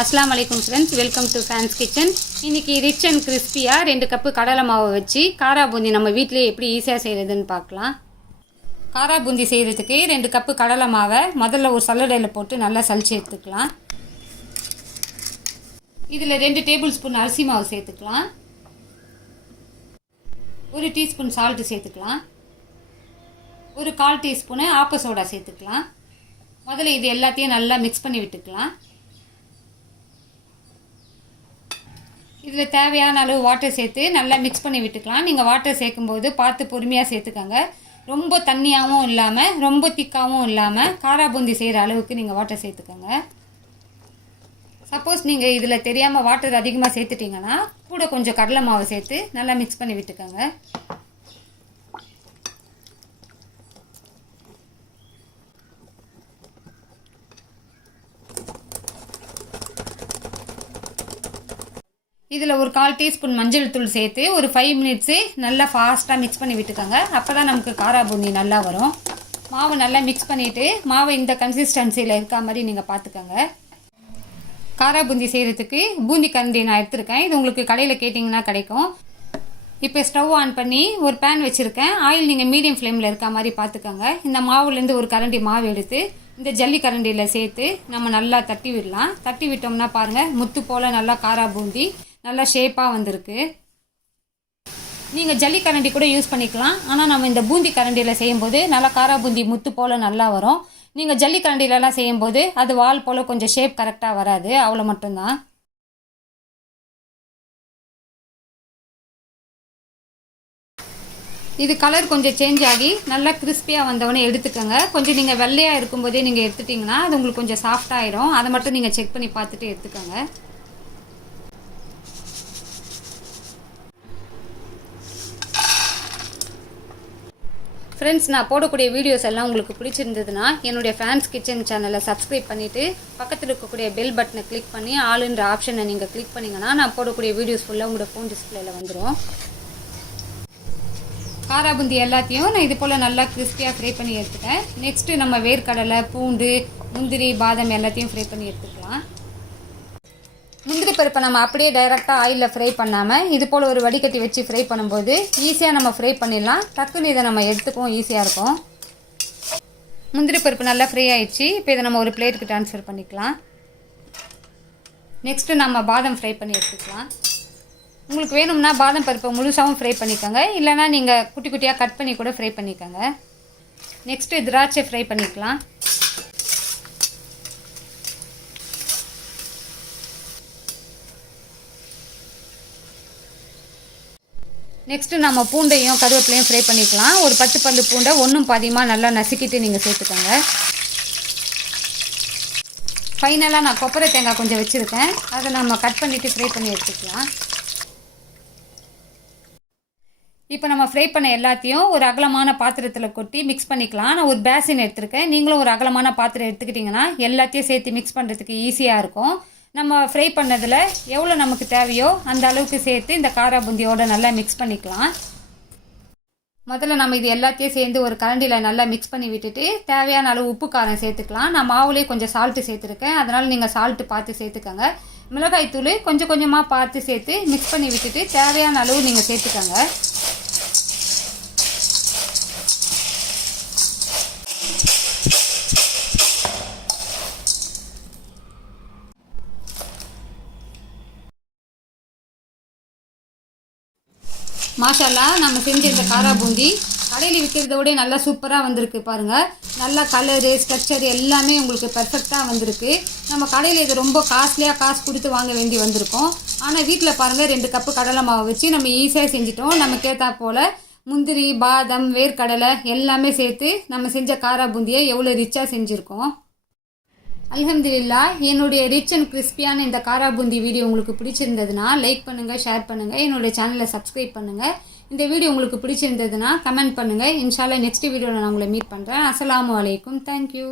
அஸ்லாம் வலைக்கும் friends welcome to fans kitchen இன்றைக்கி ரிச் அண்ட் கிறிஸ்பியாக ரெண்டு கப்பு கடலை மாவை வச்சு காரா பூந்தி நம்ம வீட்டிலே எப்படி ஈஸியாக செய்கிறதுன்னு பார்க்கலாம். காரா பூந்தி செய்கிறதுக்கு ரெண்டு கப்பு கடலை மாவை முதல்ல ஒரு சல்லடையில் போட்டு நல்லா சலிச்சு எடுத்துக்கலாம். இதில் ரெண்டு டேபிள் ஸ்பூன் அரிசி மாவு சேர்த்துக்கலாம். ஒரு டீஸ்பூன் சால்ட்டு சேர்த்துக்கலாம். ஒரு கால் டீஸ்பூனு ஆப்ப சோடா சேர்த்துக்கலாம். முதல்ல இது எல்லாத்தையும் நல்லா மிக்ஸ் பண்ணி விட்டுக்கலாம். இதில் தேவையான அளவு வாட்டர் சேர்த்து நல்லா மிக்ஸ் பண்ணி விட்டுக்கலாம். நீங்கள் வாட்டர் சேர்க்கும்போது பார்த்து பொறுமையாக சேர்த்துக்கோங்க. ரொம்ப தண்ணியாகவும் இல்லாமல் ரொம்ப திக்காகவும் இல்லாமல் காராபூந்தி செய்கிற அளவுக்கு நீங்கள் வாட்டர் சேர்த்துக்கோங்க. சப்போஸ் நீங்கள் இதில் தெரியாமல் வாட்டர் அதிகமாக சேர்த்துட்டிங்கன்னா கூட கொஞ்சம் கடலை மாவு சேர்த்து நல்லா மிக்ஸ் பண்ணி விட்டுக்கோங்க. இதில் ஒரு கால் டீஸ்பூன் மஞ்சள் தூள் சேர்த்து ஒரு ஃபைவ் மினிட்ஸு நல்லா ஃபாஸ்ட்டாக மிக்ஸ் பண்ணி விட்டுக்கோங்க. அப்போ தான் நமக்கு காரா பூந்தி நல்லா வரும். மாவு நல்லா மிக்ஸ் பண்ணிவிட்டு மாவு இந்த கன்சிஸ்டன்சியில் இருக்க மாதிரி நீங்கள் பார்த்துக்கோங்க காரா பூந்தி செய்கிறதுக்கு பூந்தி கரண்டி நான் எடுத்திருக்கேன். இது உங்களுக்கு கடையில் கேட்டிங்கன்னா கிடைக்கும். இப்போ ஸ்டவ் ஆன் பண்ணி ஒரு பேன் வச்சுருக்கேன். ஆயில் நீங்கள் மீடியம் ஃப்ளேமில் இருக்க மாதிரி பார்த்துக்கோங்க இந்த மாவுலேருந்து ஒரு கரண்டி மாவு எடுத்து இந்த ஜல்லி கரண்டியில் சேர்த்து நம்ம நல்லா தட்டி விடலாம். தட்டி விட்டோம்னா பாருங்கள் முத்து போல் நல்லா காரா பூந்தி. நல்லா ஷேப்பாக வந்திருக்கு. நீங்கள் ஜல்லி கரண்டி கூட யூஸ் பண்ணிக்கலாம். ஆனால் நம்ம இந்த பூந்தி கரண்டியில் செய்யும்போது நல்லா காரா பூந்தி முத்து போல் நல்லா வரும். நீங்கள் ஜல்லி கரண்டிலலாம் செய்யும்போது அது வால் போல் கொஞ்சம் ஷேப் கரெக்டாக வராது. அவ்வளோ மட்டும்தான். இது கலர் கொஞ்சம் சேஞ்ச் ஆகி நல்லா கிறிஸ்பியாக வந்தவொடனே எடுத்துக்கோங்க. கொஞ்சம் நீங்கள் வெள்ளையாக இருக்கும்போதே நீங்கள் எடுத்துட்டிங்கன்னா அது உங்களுக்கு கொஞ்சம் சாஃப்டாகிடும் அதை மட்டும் நீங்கள் செக் பண்ணி பார்த்துட்டு எடுத்துக்கோங்க. ஃப்ரெண்ட்ஸ் நான் போடக்கூடிய வீடியோஸ் எல்லாம் உங்களுக்கு பிடிச்சிருந்ததுன்னா என்னுடைய ஃபேன்ஸ் கிச்சன் சேனலை சப்ஸ்கிரைப் பண்ணிவிட்டு பக்கத்தில் இருக்கக்கூடிய பெல் பட்டனை கிளிக் பண்ணி ஆளுன்ற ஆப்ஷனை நீங்கள் கிளிக் பண்ணிங்கன்னா நான் போடக்கூடிய வீடியோஸ் ஃபுல்லாக உங்களோட ஃபோன் டிஸ்பிளேல வந்துடும் காராபுந்தி எல்லாத்தையும் நான் இது போல் நல்லா கிறிஸ்பியாக ஃப்ரை பண்ணி எடுத்துட்டேன். நெக்ஸ்ட்டு நம்ம வேர்க்கடலை பூண்டு முந்திரி பாதம் எல்லாத்தையும் ஃப்ரை பண்ணி எடுத்துக்கலாம். முந்திரி பருப்பை நம்ம அப்படியே டைரெக்டாக ஆயிலில் ஃப்ரை பண்ணாமல் இது போல் ஒரு வடிகட்டி வச்சு ஃப்ரை பண்ணும்போது ஈஸியாக நம்ம ஃப்ரை பண்ணிடலாம். டக்குன்னு இதை நம்ம எடுத்துக்கவும் ஈஸியாக இருக்கும். முந்திரி பருப்பு நல்லா ஃப்ரை ஆயிடுச்சு. இப்போ இதை நம்ம ஒரு பிளேட்டுக்கு ட்ரான்ஸ்ஃபர் பண்ணிக்கலாம். நெக்ஸ்ட்டு நம்ம பாதம் ஃப்ரை பண்ணி எடுத்துக்கலாம். உங்களுக்கு வேணும்னா பாதம் பருப்பை முழுசாகவும் ஃப்ரை பண்ணிக்கோங்க. இல்லைனா நீங்கள் குட்டி குட்டியாக கட் பண்ணி கூட ஃப்ரை பண்ணிக்கோங்க. நெக்ஸ்ட்டு திராட்சை ஃப்ரை பண்ணிக்கலாம். நெக்ஸ்ட்டு நம்ம பூண்டையும் கருவேப்பிலையும் ஃப்ரை பண்ணிக்கலாம். ஒரு பத்து பல்லு பூண்டை ஒன்றும் பாதியமாக நல்லா நசுக்கிட்டு நீங்கள் சேர்த்துக்கோங்க. ஃபைனலாக நான் கொப்பரை தேங்காய் கொஞ்சம் வச்சுருக்கேன். அதை நம்ம கட் பண்ணிவிட்டு ஃப்ரை பண்ணி எடுத்துக்கலாம். இப்போ நம்ம ஃப்ரை பண்ண எல்லாத்தையும் ஒரு அகலமான பாத்திரத்தில் கொட்டி மிக்ஸ் பண்ணிக்கலாம். நான் ஒரு பேசின் எடுத்திருக்கேன். நீங்களும் ஒரு அகலமான பாத்திரம் எடுத்துக்கிட்டிங்கன்னா எல்லாத்தையும் சேர்த்து மிக்ஸ் பண்ணுறதுக்கு ஈஸியாக இருக்கும். நம்ம ஃப்ரை பண்ணதில் எவ்வளோ நமக்கு தேவையோ அந்த அளவுக்கு சேர்த்து இந்த காரா பூந்தியோடு நல்லா மிக்ஸ் பண்ணிக்கலாம். முதல்ல நம்ம இது எல்லாத்தையும் சேர்ந்து ஒரு கரண்டியில் நல்லா மிக்ஸ் பண்ணி விட்டுட்டு தேவையான அளவு உப்பு காரம் சேர்த்துக்கலாம். நான் மாவுலேயே கொஞ்சம் சால்ட்டு சேர்த்துருக்கேன். அதனால் நீங்கள் சால்ட்டு பார்த்து சேர்த்துக்கோங்க. மிளகாய் தூள் கொஞ்சம் கொஞ்சமாக பார்த்து சேர்த்து மிக்ஸ் பண்ணி விட்டுட்டு தேவையான அளவு நீங்கள் சேர்த்துக்கோங்க. மாஷாலா நம்ம செஞ்ச இந்த காரா பூந்தி கடையில் விற்கிறத விட நல்லா சூப்பராக வந்திருக்கு பாருங்கள் நல்லா கலரு ஸ்ட்ரக்சர் எல்லாமே உங்களுக்கு பர்ஃபெக்டாக வந்திருக்கு. நம்ம கடையில் இது ரொம்ப காஸ்ட்லியாக காசு கொடுத்து வாங்க வேண்டி வந்திருக்கோம். ஆனால் வீட்டில் பாருங்கள் ரெண்டு கப்பு கடலை மாவு வச்சு நம்ம ஈஸியாக செஞ்சிட்டோம். நம்ம கேட்டா போல் முந்திரி பாதம் வேர்க்கடலை எல்லாமே சேர்த்து நம்ம செஞ்ச காரா பூந்தியை எவ்வளோ ரிச்சாக செஞ்சுருக்கோம். அலமதுல்லா என்னுடைய ரிச் அண்ட் கிறிஸ்பியான இந்த காரா பூந்தி வீடியோ உங்களுக்கு பிடிச்சிருந்ததுன்னா லைக் பண்ணுங்கள் ஷேர் பண்ணுங்கள் என்னுடைய சேனலை சப்ஸ்கிரைப் பண்ணுங்கள் இந்த வீடியோ உங்களுக்கு பிடிச்சிருந்ததுன்னா கமெண்ட் பண்ணுங்கள் இன்ஷால்லா நெக்ஸ்ட் வீடியோவில் நான் உங்களை மீட் பண்ணுறேன் அஸ்லாம் வலைக்கும் தேங்க்யூ